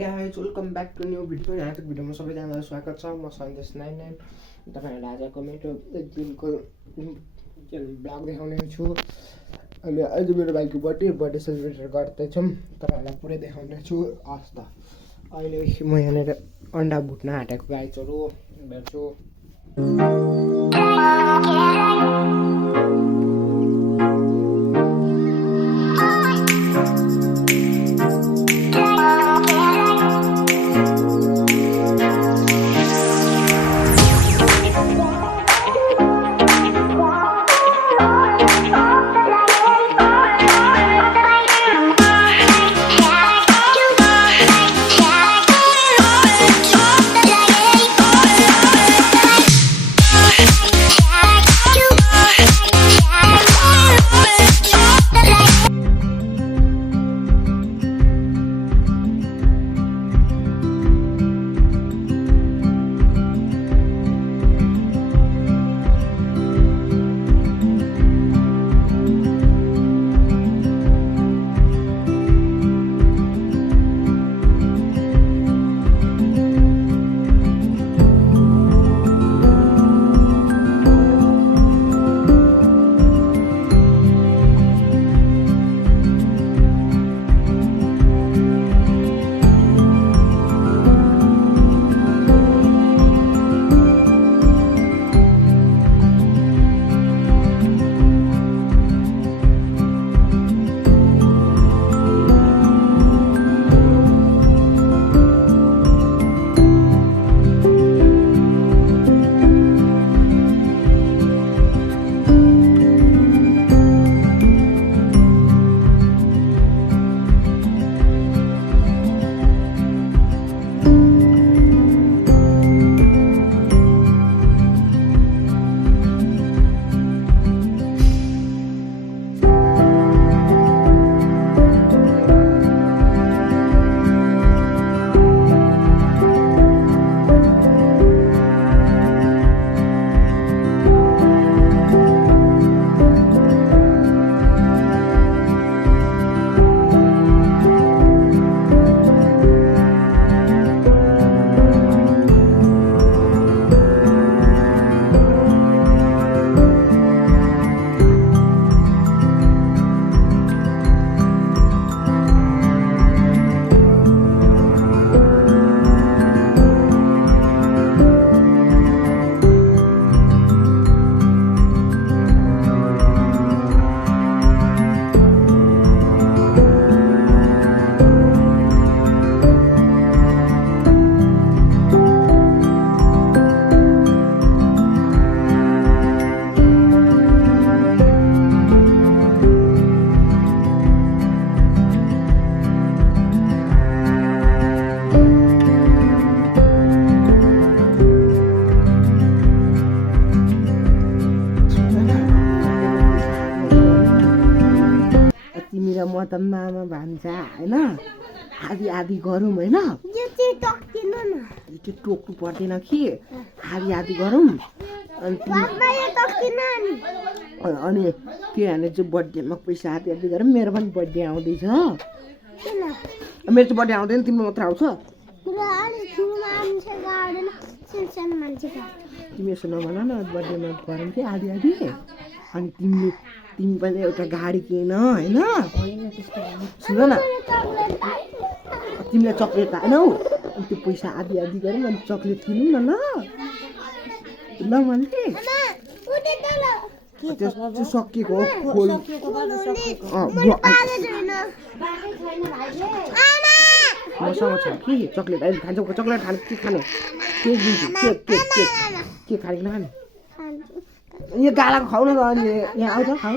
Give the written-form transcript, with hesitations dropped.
Guys welcome back to new video. यहाँको भिडियोमा सबैजनालाई स्वागत छ। म सन्देश 99 तपाईँहरूलाई आजको मेरो एक दिनको ब्लग देखाउने छु। अनि आज मेरो भाइको बर्थडे सेलिब्रेट गर्दैछौँ। तपाईँहरूलाई पुरै देखाउने छु। हस् त अहिले म यहाँनिर अन्डा भुट्न आँटेको गाइजहरू भेट्छु। म त मामा भान्जा होइन आधी आधी गरौँ होइन। यो टोक्नु पर्दैन कि आधी आधी गरौँ। अनि त्यो हाने चाहिँ बर्थडेमा पैसा आधी आधी गरौँ। मेरो पनि बर्थडे आउँदैछ। मेरो चाहिँ बर्थडे आउँदैन, तिम्रो मात्र आउँछ। तिमी यसो नभन न, बर्थडेमा गरौँ कि आधी आधी। अनि तिमी पनि एउटा गाडी किन होइन। सुन न, तिमीलाई चक्लेट खाएनौ, अनि त्यो पैसा आधी आधी गरौँ अनि चक्लेट किनौँ न ल मैले त्यो सकिएको हो खोल। मसँग छ कि चक्लेट। अहिले खान्छौ चक्लेट खाने के खाने? केक दिन्छु। के खाने नखाने? यो गालाको खाऊ न त। अनि यहाँ आउँछ खाऊ।